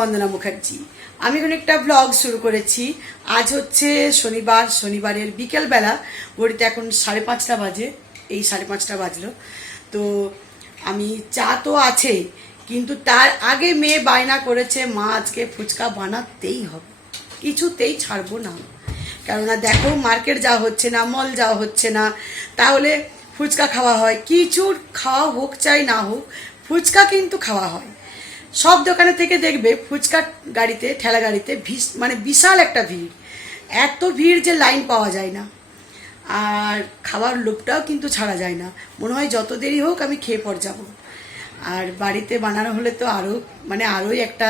বন্দনা মুখার্জি। আমি এখন একটা ব্লগ শুরু করেছি। আজ হচ্ছে শনিবার, শনিবারের বিকেলবেলা, ঘড়িতে এখন 5:30 বাজে, এই 5:30 বাজলো। তো আমি চা তো আছে, কিন্তু তার আগে মেয়ে বায়না করেছে মা আজকে ফুচকা বানাতেই হবে, কিছুতেই ছাড়বো না। কেননা দেখো মার্কেট যাওয়া হচ্ছে না, মল যাওয়া হচ্ছে না, তাহলে ফুচকা খাওয়া হয়। কিছু খাওয়া হোক চাই না হোক, ফুচকা কিন্তু খাওয়া হয়। সব দোকানে থেকে দেখবে ফুচকা গাড়িতে, ঠেলা গাড়িতে মানে বিশাল একটা ভিড়, এত ভিড় যে লাইন পাওয়া যায় না। আর খাবার লোভটাও কিন্তু ছাড়া যায় না, মনে হয় যত দেরি হোক আমি খেয়ে পর যাবো। আর বাড়িতে বানানো হলে তো আরোই একটা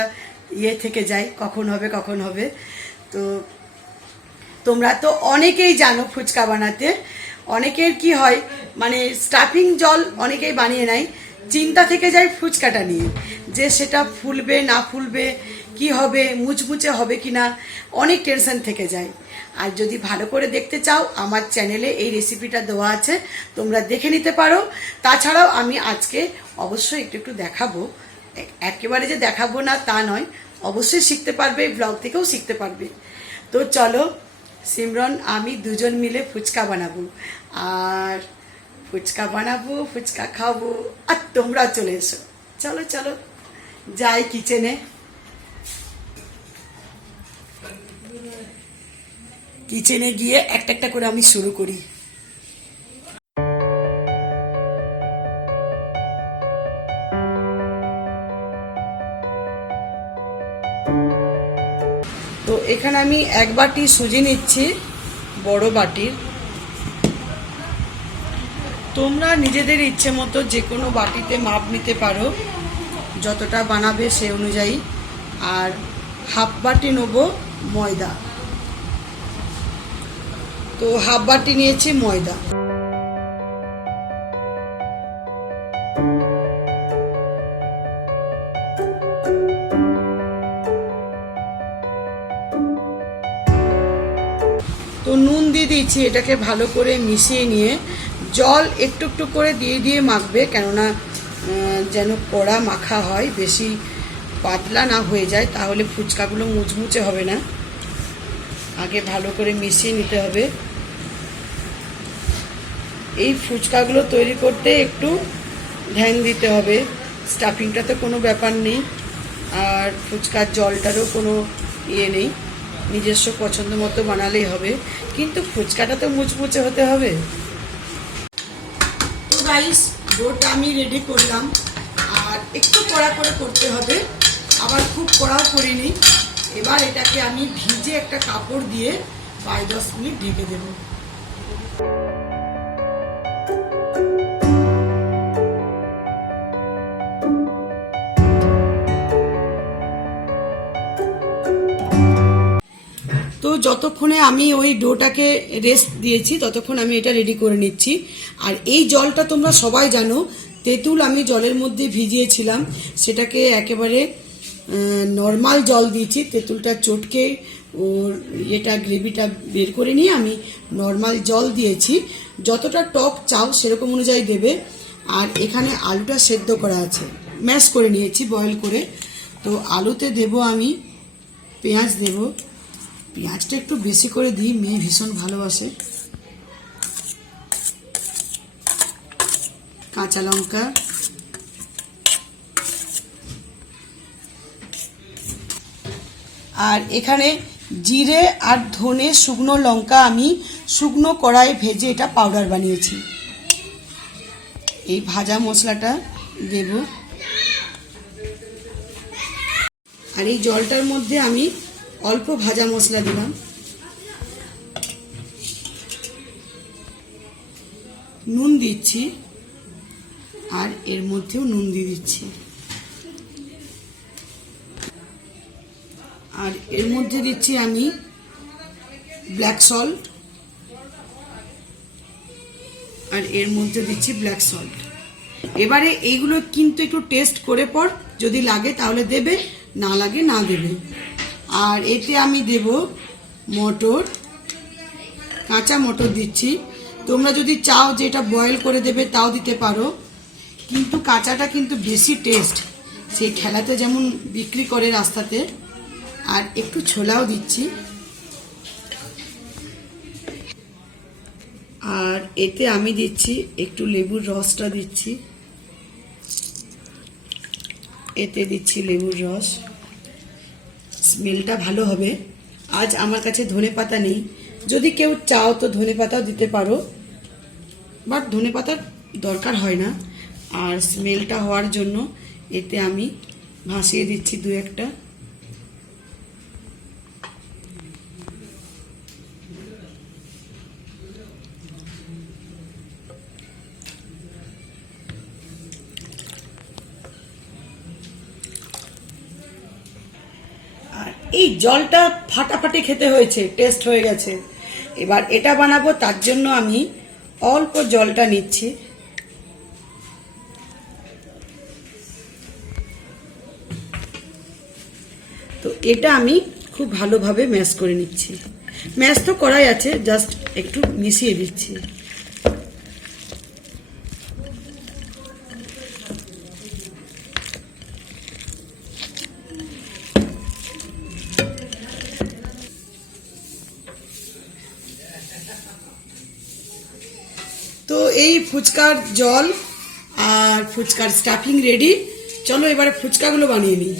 থেকে যায়, কখন হবে কখন হবে। তো তোমরা তো অনেকেই জানো ফুচকা বানাতে। অনেকের কি হয়, মানে স্টাফিং জল অনেকেই বানিয়ে নেয়, চিন্তা থেকে যায় ফুচকাটা নিয়ে, যে সেটা ফুলবে না ফুলবে, কি হবে, মুচমুচে হবে কিনা, অনেক টেনশন থেকে যায়। আর যদি ভালো করে দেখতে চাও, আমার চ্যানেলে এই রেসিপিটা দেওয়া আছে, তোমরা দেখে নিতে পারো। তাছাড়াও আমি আজকে অবশ্যই একটু দেখাবো, একেবারে যে দেখাবো না তা নয়, অবশ্যই শিখতে পারবে, এই ব্লগ থেকেও শিখতে পারবে। তো চলো, সিমরন আমি দুজন মিলে ফুচকা বানাবো, আর ফুচকা বানাবো, ফুচকা খাবো, আর তোমরা চলে এসো। চলো চলো যাই কিচেনে। কিচেনে গিয়ে একটা একটা করে আমি শুরু করি। তো এখানে আমি 1 বাটি সুজি নিচ্ছি, বড় বাটির। তোমরা নিজেদের ইচ্ছে মতো যে কোনো বাটিতে মাপ নিতে পারো, যতটা বানাবে সে অনুযায়ী। আর 1/2 বাটি নেব ময়দা, তো 1/2 বাটি নিয়েছি ময়দা। তো নুন দিয়ে দিয়েছি, এটাকে ভালো করে মিশিয়ে নিয়ে জল একটু একটু করে দিয়ে দিয়ে মাখবে, কেননা যেন কড়া মাখা হয়, বেশি পাতলা না হয়ে যায়, তাহলে ফুচকাগুলো মুচমুচে হবে না। আগে ভালো করে মিশিয়ে নিতে হবে। এই ফুচকাগুলো তৈরি করতে একটু ধ্যান দিতে হবে, স্টাফিংটা তো কোনো ব্যাপার নেই, আর ফুচকার জলটারও কোনো নেই, নিজস্ব পছন্দ মতো বানালেই হবে, কিন্তু ফুচকাটা তো মুচমুচে হতে হবে। তো গাইস, ডোটা আমি রেডি করলাম, আর একটু কড়া করে করতে হবে, আবার খুব কড়াও করিনি। এবার এটাকে আমি ভিজে একটা কাপড় দিয়ে 5-10 মিনিট ঢেকে দেব। তো যতক্ষণে আমি ওই ডোটাকে রেস্ট দিয়েছি, ততক্ষণ আমি এটা রেডি করে নিচ্ছি। আর এই জলটা তোমরা সবাই জানো, তেঁতুল আমি জলের মধ্যে ভিজিয়েছিলাম, সেটাকে একেবারে নর্মাল জল দিয়েছি, তেঁতুলটা চটকে ওর গ্রেভিটা বের করে নিয়ে আমি নর্মাল জল দিয়েছি। যতটা টক চাও সেরকম অনুযায়ী দেবে। আর এখানে আলুটা সেদ্ধ করা আছে, ম্যাশ করে নিয়েছি বয়েল করে। তো আলুতে দেব আমি পেঁয়াজ দেব, পেঁয়াজটা একটু বেশি করে দিই, মেয়ে ভীষণ ভালোবাসে। কাঁচা লঙ্কা, আর এখানে জিরে আর ধনে, শুকনো লঙ্কা আমি শুকনো কড়াই ভেজে এটা পাউডার বানিয়েছি। এই ভাজা মশলাটা দেব, আর এই জলটার মধ্যে আমি অল্প ভাজা মশলা দিলাম, নুন দিচ্ছি, আর এর মধ্যেও নুন দিয়ে দিচ্ছি, আর এর মধ্যে দিচ্ছি আমি ব্ল্যাক সল্ট, আর এর মধ্যে দিচ্ছি ব্ল্যাক সল্ট। এবারে এইগুলো কিন্তু একটু টেস্ট করে পর, যদি লাগে তাহলে দেবে, না লাগে না দেবে। আর এতে আমি দেব মটর, কাঁচা মটর দিচ্ছি। তোমরা যদি চাও যে এটা বয়েল করে দেবে তাও দিতে পারো, কিন্তু কাঁচাটা কিন্তু বেশি টেস্ট, সেই খেলাতে যেমন বিক্রি করে রাস্তাতে, আর একটু ছোলাও দিচ্ছি। আর এতে আমি দিচ্ছি একটু লেবুর রসটা দিচ্ছি, এতে দিচ্ছি লেবুর রস, স্মেলটা ভালো হবে। আজ আমার কাছে ধনেপাতা নেই, যদি কেউ চাও তো ধনেপাতাও দিতে পারো, বাট ধনেপাতার দরকার হয় না। আর স্মেলটা হওয়ার জন্য এতে আমি ভাসিয়ে দিচ্ছি দু একটা। আর এই জলটা ফাটাফাটি খেতে হয়েছে, টেস্ট হয়ে গেছে। এবার এটা বানাবো, তার জন্য আমি অল্প জলটা নিচ্ছি। তো এটা আমি খুব ভালোভাবে ম্যাশ করে নিচ্ছি। ম্যাশ তো করাই আছে, জাস্ট একটু মিশিয়ে দিচ্ছি। তো এই ফুচকার জল আর ফুচকার স্টাফিং রেডি। চলো এবারে ফুচকাগুলো বানিয়ে নিই।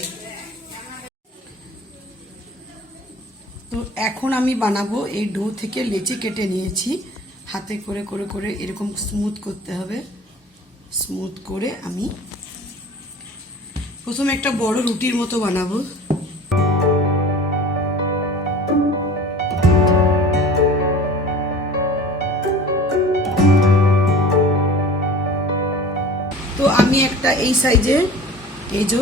তো এখন আমি বানাবো, এই ডো থেকে লেচি কেটে নিয়েছি, হাতে করে করে করে এরকম স্মুথ করতে হবে। স্মুথ করে আমি প্রথমে একটা বড় রুটির মতো বানাবো। তো আমি একটা এই সাইজে, এই যে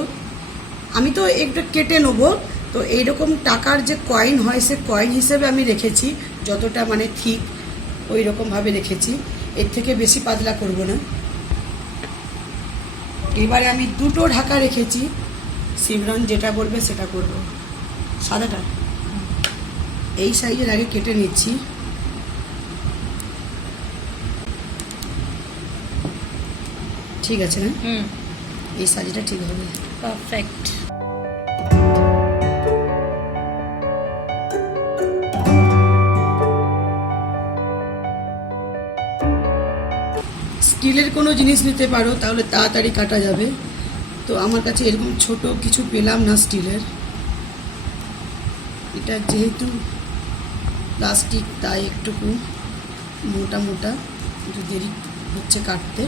আমি তো একটা কেটে নেবো। তো এইরকম টাকার যে কয়েন হয়, সে কয়েন হিসেবে আমি রেখেছি, যতটা মানে ঠিক ওই রকমভাবে রেখেছি, এর থেকে বেশি পাতলা করব না। এবারে আমি দুটো ঢাকা রেখেছি, সিমরন যেটা বলবে সেটা করব। সাদাটা এই সাইজের আগে কেটে নিচ্ছি। ঠিক আছে না? এই সাইজটা ঠিক হবে, পারফেক্ট। স্টিলের কোনো জিনিস নিতে পারো, তাহলে তাড়াতাড়ি কাটা যাবে। তো আমার কাছে এরকম ছোট কিছু পেলাম না স্টিলের, এটা যেহেতু প্লাস্টিক তাই একটুকু মোটা মোটা, একটু দেরি হচ্ছে কাটতে।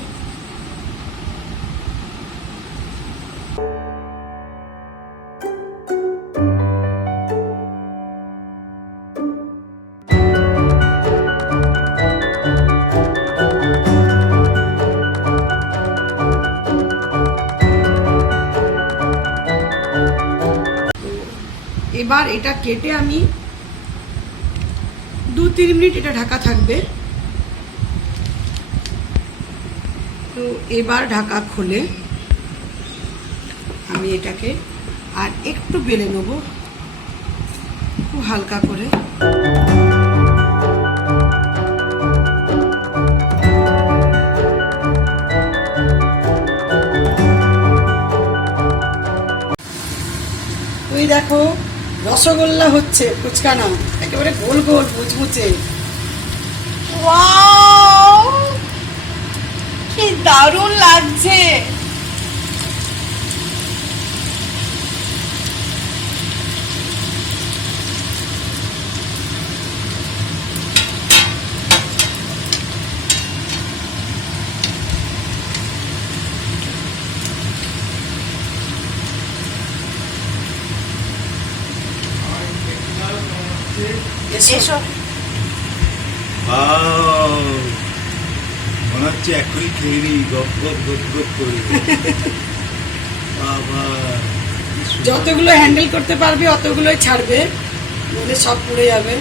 এবার এটা কেটে আমি 2-3 মিনিট এটা ঢাকা থাকবে। তো এবার ঢাকা খুলে আমি এটাকে আর একটু বেলে নেব, খুব হালকা করে। তুই দেখো রসগোল্লা হচ্ছে, ফুচকা না, একেবারে গোল গোল মুচমুচে। ওয়াও, কি দারুণ লাগছে। এসো। মনে হচ্ছে এখনই খেয়ে নি, গপ গপ গপ গপ করে। যতগুলো হ্যান্ডেল করতে পারবে অতগুলোই ছাড়বে, নইলে সব পুড়ে যাবে।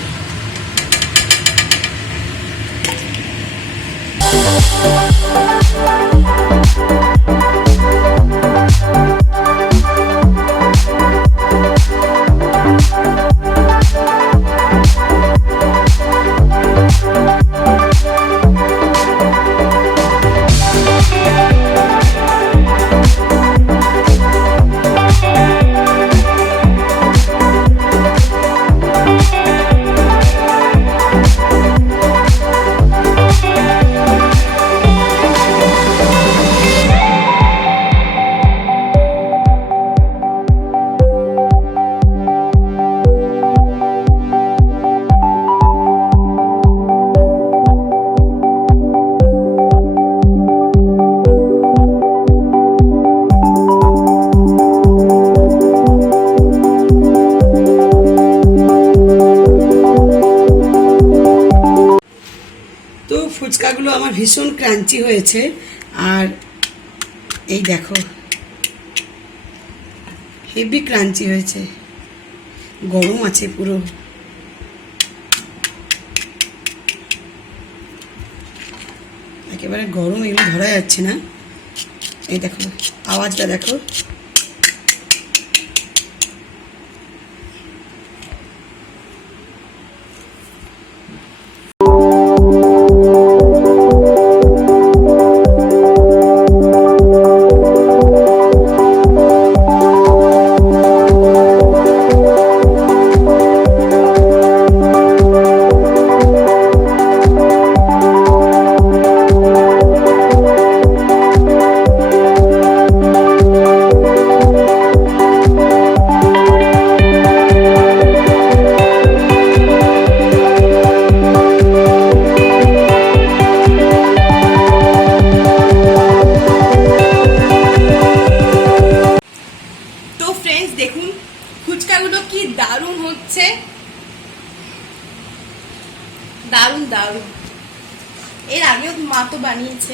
ফুচকাগুলো আমার ভীষণ ক্রাঞ্চি হয়েছে। আর এই দেখো হেভি ক্রাঞ্চি হয়েছে, গরম আছে পুরো। একেবারে গরম, এগুলো ধরা যাচ্ছে না। এই দেখো আওয়াজটা দেখো। তো ফ্রেন্ডস দেখুন ফুচকাগুলো কি দারুণ হচ্ছে, দারুণ দারুণ। এর আগেও মা তো বানিয়েছে।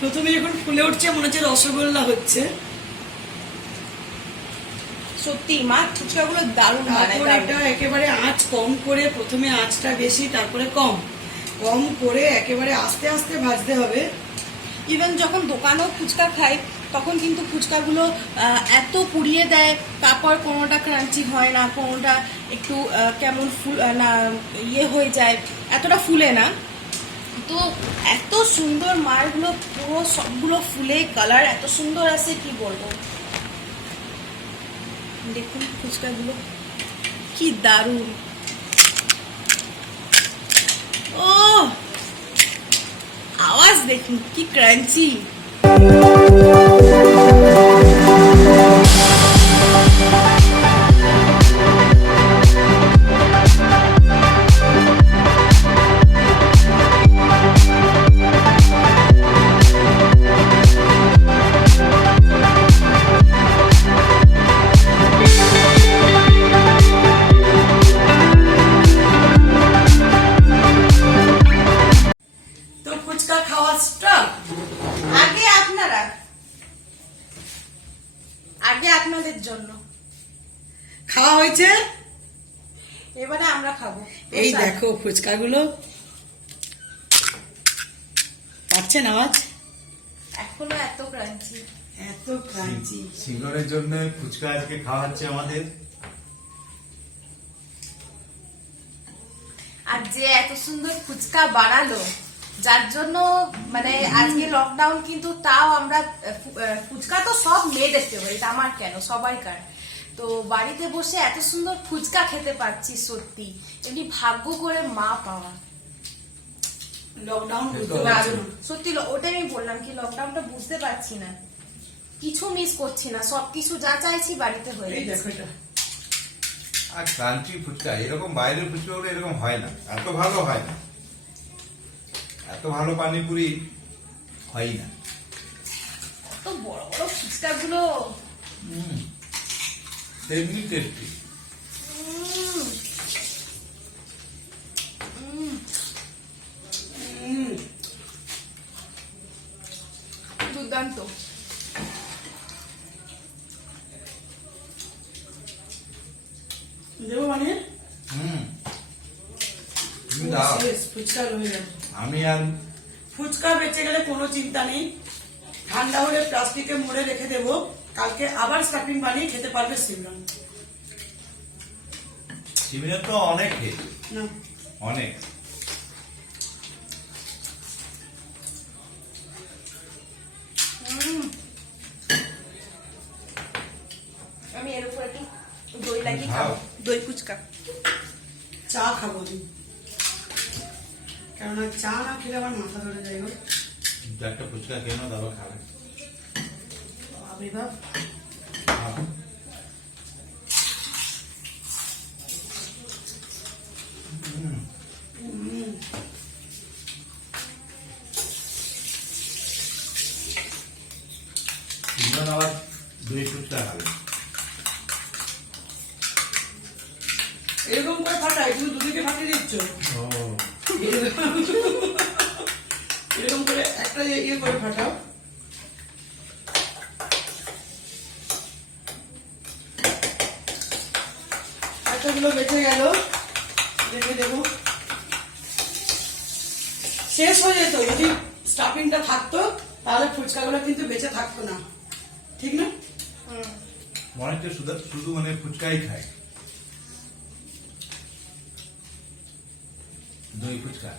প্রথমে যখন ফুলে উঠছে মনে হচ্ছে রসগোল্লা হচ্ছে। সত্যি মা ফুচকাগুলো দারুণ বানায়, তারপর দারুণ। এটা একেবারে আঁচ কম করে, প্রথমে আঁচটা বেশি তারপরে কম কম করে একেবারে আস্তে আস্তে ভাজতে হবে। ইভেন যখন দোকানেও ফুচকা খাই তখন কিন্তু ফুচকাগুলো এত পুড়িয়ে দেয়, তারপর কোনোটা ক্রাঞ্চি হয় না, কোনোটা একটু কেমন ফুল না ইয়ে হয়ে যায়, এতটা ফুলে না। তো এত সুন্দর মারগুলো, পুরো সবগুলো ফুলে কালার এত সুন্দর আছে কি বলবো। দেখুন ফুচকাগুলো কি দারুণ। ও আওয়াজ দেখুন কি ক্রাঞ্চি। তো ফুচকা খাওয়া স্টার্ট। আগে আপনারা, আগে আপনাদের জন্য খাওয়া হয়েছে, এবারে আমরা খাবো। এই দেখো ফুচকাগুলো পাচ্ছেন আওয়াজ, এখনো এত ক্রাঞ্চি। এত ক্রাঞ্চি। সিঙ্গরের জন্য ফুচকা আজকে খাওয়াচ্ছে আমাদের। আর যে এত সুন্দর ফুচকা বানালো, যার জন্য মানে আজকে লকডাউন, কিন্তু তাও আমরা ফুচকা তো সব মেয়েদের ফেভারিট, আমার কেন সবাইকার। তো বাড়িতে বসে এত সুন্দর ফুচকা খেতে পারছি, সত্যি এমনি ভাগ্য করে মা পাওয়া। লকডাউন সত্যি ওটাই আমি বললাম কি লকডাউনটা বুঝতে পারছি না, কিছু মিস করছি না, সবকিছু যা চাইছি বাড়িতে হয়ে এই গেছে। দেখো এটা আর ক্রাঞ্চি ফুচকা এরকম বাইরের ফুচকাগুলো এরকম হয় না, এত ভালো হয় না, এত ভালো পানিপুরি হয় না। কত বড় বড় ফুচকাগুলো। তেমনি টেস্টি। দুর্দান্ত। দেবো মানে তুমি দাও, শেষ, ফুচকা রয়ে গেল। আমি আর ফুচকা বেঁচে গেলে কোনো চিন্তা নেই, ঠান্ডা হলে প্লাস্টিকে মুড়ে রেখে দেবো, কালকে আবার স্টাফিং বানিয়ে খেতে পারবে সিমরন। সিমিনের তো অনেক খেয়েছি, না অনেক। আমি এর উপর একটু দই লাগিয়ে খাও। খাবো, দই ফুচকা। চা খাবো আমি, কেননা চা না খেলে আমার মাথা ধরে যায় গো। একটা ফুচকা কেন দাবা খাবে। বাপরে বাপ। সিজন আবার দুই ফুচকা খাবে। এরকম করে ফাটাই, তুমি দুদিকে ফাটিয়ে দিচ্ছ। ও এরকম করে একটা ইয়ে করে ফাটাও। এতগুলো বেঁচে গেল, দেখে দেবো শেষ হয়ে যেত। যদি স্টাফিংটা থাকতো তাহলে ফুচকাগুলো কিন্তু বেঁচে থাকতো না, ঠিক না? মনে হচ্ছে শুধু শুধু মানে ফুচকাই খায়। দই ফুচকা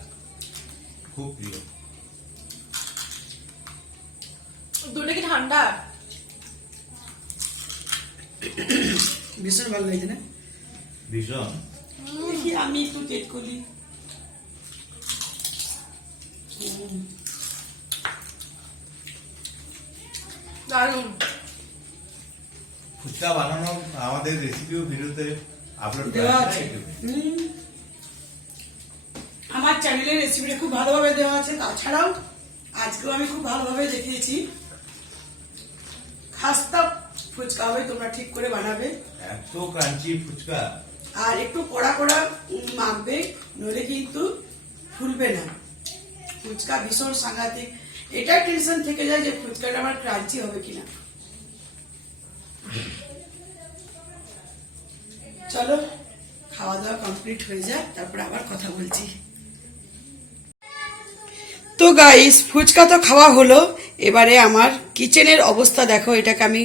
খুব প্রিয়। দুটো কি ঠান্ডা? ভীষণ ভালো লাগছে না? ভীষণ। দেখি আমি একটু টেট করি। দারুণ। ফুচকা বানানো আমাদের রেসিপিও ভিডিওতে আপলোড দেওয়া করা আছে। আছে। আমার চ্যানেলের রেসিপিটা খুব ভালোভাবে দেওয়া আছে। তাছাড়াও আজকেও আমি খুব ভালোভাবে দেখিয়েছি। খাস্তা ফুচকা হবে, তোমরা ঠিক করে বানাবে। এত ক্রাঞ্চি ফুচকা। আর একটু কড়া কড়া মাখবে, নইলে কিন্তু ফুলবে না। ফুচকা ভীষণ সাংঘাতিক। এটা টেনশন থেকে যায় যে ফুচকাটা আমার ক্রাঞ্চি হবে কিনা। চলো খাওয়া দাওয়া কমপ্লিট হয়ে যাক, তারপরে আবার কথা বলছি। তো গাইস, ফুচকা তো খাওয়া হলো। এবারে আমার কিচেনের অবস্থা দেখো। এটাকে আমি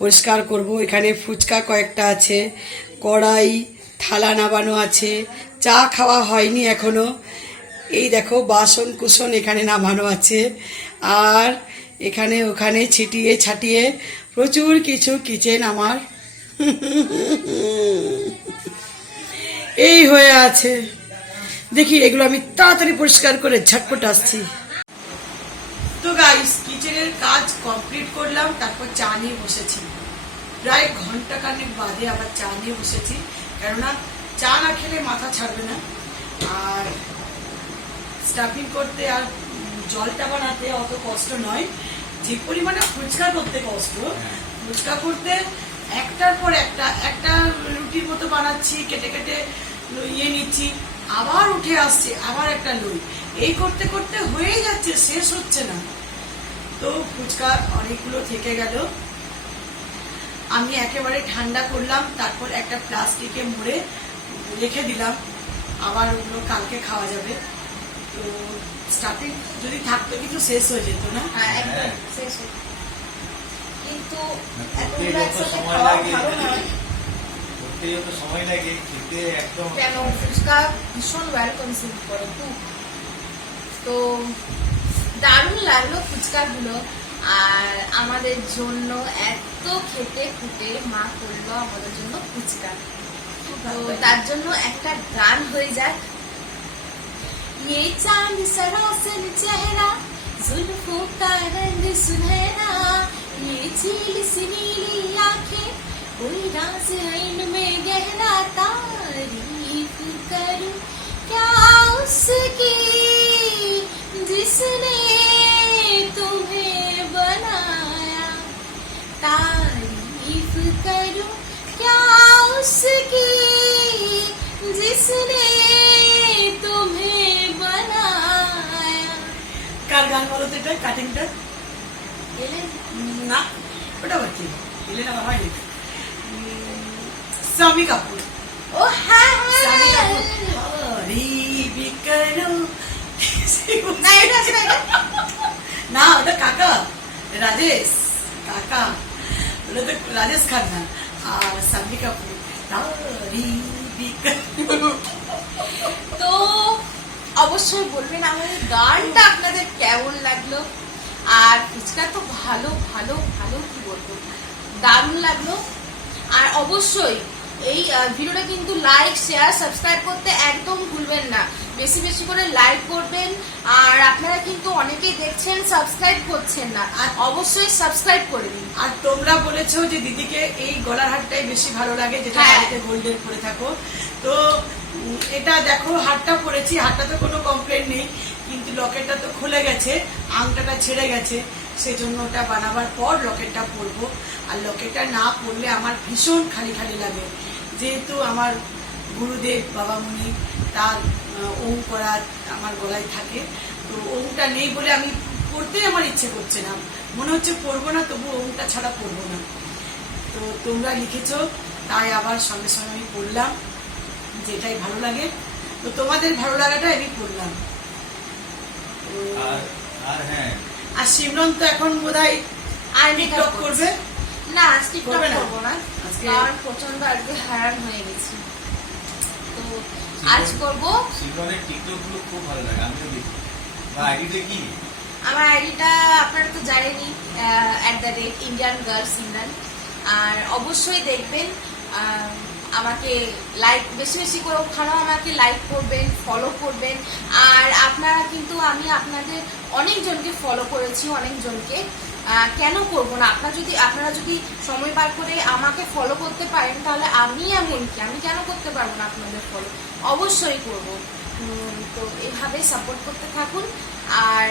পরিষ্কার করব। এখানে ফুচকা কয়েকটা আছে, কড়াই, থালা নামানো আছে, চা খাওয়া হয়নি এখনো। এই দেখো বাসন কুসন এখানে নামানো আছে, আর এখানে ওখানে ছিটিয়ে ছাটিয়ে প্রচুর কিছু কিচেন আমার এই হয়ে আছে। দেখি এগুলো আমি তাড়াতাড়ি পরিষ্কার করে ঝটপট আসছি। তো গাইস, কিচেনের কাজ কমপ্লিট করলাম, তারপর চা নিয়ে বসেছি। প্রায় ঘন্টা খানেক বাদে আবার চা নিয়ে বসেছি, কেননা চা না খেলে মাথা ছাড়বে না। আর স্টাফিং করতে আর জলটা বানাতে অত কষ্ট নয়, যে পরিমাণে ফুচকা করতে কষ্ট। ফুচকা করতে একটার পর একটা রুটির মতো বানাচ্ছি, কেটে কেটে ইয়ে নিচ্ছি, আবার উঠে আসছে, আবার একটা লই, এই করতে করতে হয়ে যাচ্ছে, শেষ হচ্ছে না। তো ফুচকা অনেকগুলো থেকে গেল। আমি একেবারে ঠান্ডা করলাম, তারপর একটা প্লাস্টিকে মুড়ে রেখে দিলাম, আবার ওগুলো কালকে খাওয়া যাবে। তো স্টাফিং যদি থাকতো কিন্তু শেষ হয়ে যেত না। হ্যাঁ, একদম শেষ হয়ে। কিন্তু করতেই এতগুলো যত একসাথে সময় খাওয়া লাগে, ভালো নয়। করতে যত সময় লাগে খেতে একদম। কেন ফুচকা ভীষণ ওয়েল কনজিউম করে খুব। তো দারুণ লাগলো ফুচকাগুলো। আর আমাদের জন্য এত খেতে খুঁটে মা করলো আমাদের জন্য ফুচকা। তো তার জন্য একটা গান হয়ে যাক। ये चांद सरासर चेहरा, जुल्फों का रंग सुनहरा, ये झील सी नीली आंखें, कोई राज है इनमें गहरा। तारीफ करूं क्या उसकी जिसने तुम्हें बनाया, तारीफ करूं क्या उसकी जिसने तुम्हें बनाया। কার গান বলো তো? এটা কাটিংটা এলেন না, ওটা বাকি এলে না হয়নি। স্বামী কাপুর। ও হ্যাঁ স্বামী হ্যাঁ কাপুর। হরি বিকরো। না এটা আছে না এটা না, ওটা কাকা, রাজেশ কাকা, ওটা তো রাজেশ খান্না। আর স্বামী কাপুর হরি বিকরো। তো অবশ্যই বলবেন আমাদের গানটা আপনাদের কেমন লাগলো। আর ফুচকা তো ভালো ভালো ভালো কি বলবো, দারুণ লাগলো। আর অবশ্যই এই ভিডিওটা কিন্তু লাইক শেয়ার সাবস্ক্রাইব করতে একদম ভুলবেন না। বেশি বেশি করে লাইক করবেন। আর আপনারা কিন্তু অনেকেই দেখছেন সাবস্ক্রাইব করছেন না, আর অবশ্যই সাবস্ক্রাইব করে দিন। আর তোমরা বলেছো যে দিদিকে এই গলার হারটাই বেশি ভালো লাগে, যেটা হ্যাঁ। বাড়িতে গোল্ডের পরে থাকো। তো এটা দেখো, হারটা পরেছি, হারটা তো কোনো কমপ্লেন নেই, কিন্তু লকেটটা তো খুলে গেছে, আংটাটা ছেড়ে গেছে, সেজন্য ওটা বানাবার পর লকেটটা পরবো। আর লকেটটা না পরলে আমার ভীষণ খালি খালি লাগে, যেহেতু আমার গুরুদেব বাবামণি তার ওম করা আমার গলায় থাকে। তো ওমটা নেই বলে আমি পড়তে আমার ইচ্ছে করছে না, মনে হচ্ছে পড়বো না, তবু ওমটা ছাড়া পড়বো না। তো তোমরা লিখেছো তাই আবার সঙ্গে সঙ্গে আমি পড়লাম, যেটাই ভালো লাগে। তো তোমাদের ভালো লাগাটা আমি পড়লাম। আর হ্যাঁ, আর সিমরন তো এখন বোধহয় আর টিকটক করবে। না, টিকটক করবে না? করবো না, আজকে কারণ প্রচন্ড আজকে হ্যারান হয়ে গেছি। তো আজ করবো। সিমরনের টিকটক গুলো খুব ভালো লাগে, আমি তো দেখি। আইডিটা কি? আমার আইডিটা আপনারা তো জানেনই, @IndianGirlSimran। আর অবশ্যই দেখবেন, আমাকে লাইক বেশি বেশি করে ওখানেও আমাকে লাইক করবেন, ফলো করবেন। আর আপনারা কিন্তু, আমি আপনাদের অনেকজনকে ফলো করেছি, অনেকজনকে। কেন করব না? আপনারা যদি সময় বার করে আমাকে ফলো করতে পারেন, তাহলে আমি কেন করতে পারবো না আপনাদের ফলো? অবশ্যই করব। তো এইভাবে সাপোর্ট করতে থাকুন। আর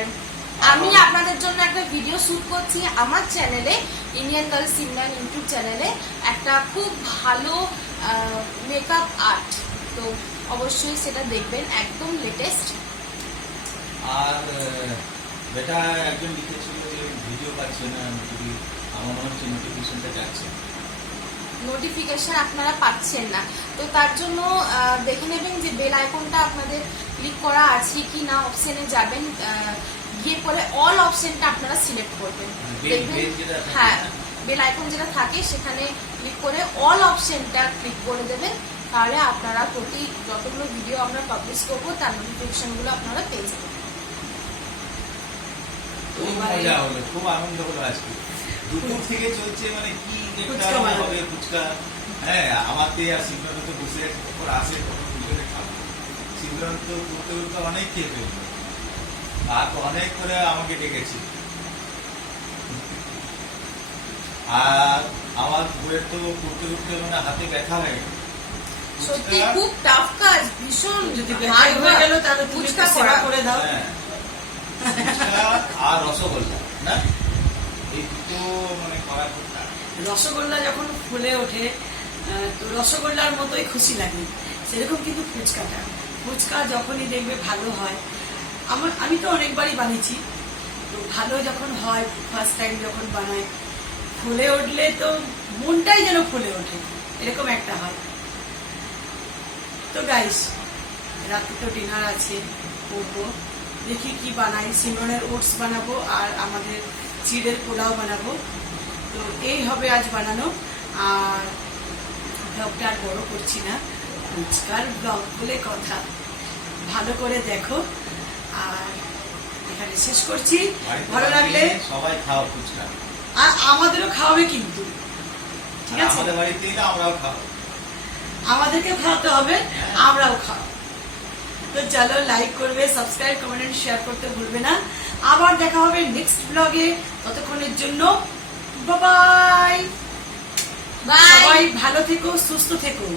আমি আপনাদের জন্য একটা ভিডিও শুট করছি আমার চ্যানেলে, ইন্ডিয়ান গার্ল সিমরান ইউটিউব চ্যানেলে, একটা খুব ভালো মেকআপ আর্ট। তো অবশ্যই সেটা দেখবেন, একদম লেটেস্ট। আর বেটা একজন লিখেছিল যে ভিডিও পাচ্ছে না, যদি আমার মনে হচ্ছে নোটিফিকেশনটা যাচ্ছে। নোটিফিকেশন আপনারা পাচ্ছেন না, তো তার জন্য দেখে নেবেন যে বেল আইকনটা আপনাদের ক্লিক করা আছে কি না। অপশনে যাবেন, গিয়ে পরে অল অপশনটা আপনারা সিলেক্ট করবেন। দেখবেন, হ্যাঁ, বেল আইকন যেটা থাকে সেখানে ক্লিক করে অল অপশনটা ক্লিক করে দেবেন। তাহলে আপনারা যতগুলো ভিডিও আমরা পাবলিশ করবো তার নোটিফিকেশনগুলো আপনারা পেয়ে যাবেন। খুব মজা হলো, খুব আনন্দ হলো আজকে। দুপুর থেকে চলছে, মানে কি ফুচকা বানাবো। হবে ফুচকা। হ্যাঁ, আমাকে আর সিমরন তো বসে আছে, কখন আসে কখন দুজনে খাবো। সিমরন তো করতে করতে অনেক খেয়ে ফেললো, আর অনেক করে আমাকে ডেকেছি। আর আমার বইয়ের তো করতে করতে মানে হাতে ব্যথা হয়ে গেল। সত্যি খুব টাফ কাজ, ভীষণ যদি hard হয়ে work। গেল তাহলে তুমি ফুচকা একটু সেবা করা। করে দাও। হ্যাঁ, ফুচকা আর রসগোল্লা, না এই দুটো মানে করা খুব টাফ। রসগোল্লা যখন ফুলে ওঠে, তো রসগোল্লার মতোই খুশি লাগে, সেরকম কিন্তু ফুচকা যখনই দেখবে ভালো হয়। আমি তো অনেকবারই বানিয়েছি, তো ভালো যখন হয়, ফার্স্ট টাইম যখন বানাই, ফুলে উঠলে তো মনটাই যেন ফুলে ওঠে, এরকম একটা হয়। তো গাইস, রাতে তো ডিনার আছে, করবো, দেখি কি বানাই। সিমরনের ওটস বানাবো আর আমাদের চিড়ের পোলাও বানাবো। তো এই হবে আজ বানানো। আর ব্লগটা আর বড় করছি না, ফুচকার ব্লগ বলে কথা, ভালো করে দেখো। আর এখানে শেষ করছি। ভালো লাগলে সবাই খাও ফুচকা, আর আমাদেরও খাওয়াবে কিন্তু, ঠিক আছে? আমাদের বাড়িতে এলে আমরাও খাবো। আমাদেরকে খাওয়াতে হবে, আমরাও খাও। তো চলো, লাইক করবে, সাবস্ক্রাইব, কমেন্ট, শেয়ার করতে ভুলবে না। আবার দেখা হবে নেক্সট ব্লগে। ততক্ষণের জন্য বাই। বাই। সবাই ভালো থেকো, সুস্থ থেকো।